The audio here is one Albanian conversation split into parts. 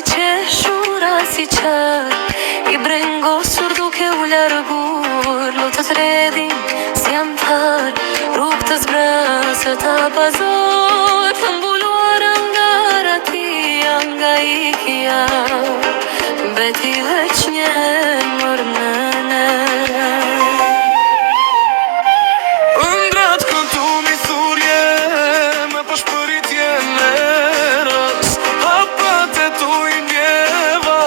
si qeshura si qar, i brengosur duke u largur, lotët redin si jam par, rrug të zbrasë të pazor, të mbuluar nga ratia, nga ikja, beti veç një mërmëne. Ëndrat këtu mi thurje, me pashpëritje në rës, hapat e tu i ndjeva,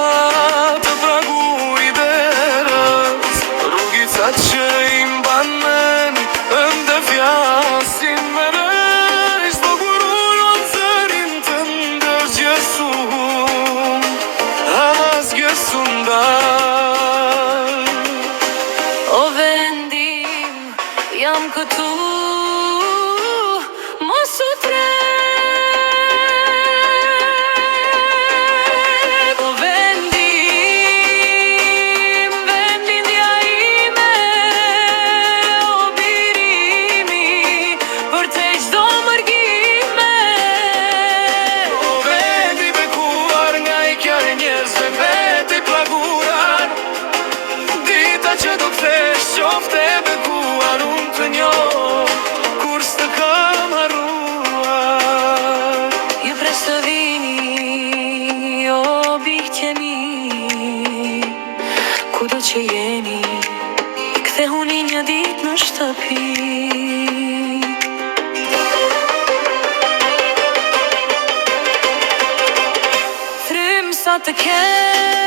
të pragu i derës, rrugicat që i mbanen, ënde fjasin me rëjsh, do gururon zërin të ndërgjesum, as gjesum dal. O vendim, jam këtu, mos u treg. O vendim, vendindja ime, o birimi, për te çdo mërgime. O vendi bekuar nga ikja e njerëzve, veti plaguar, dita që do kthesh qofte e bekuar, unë të njoh, kur s'të kam harruar. Ju presh të vini, o biqe mi, kudo që jeni, kthehuni një dit në shtëpi. Frym sa të kem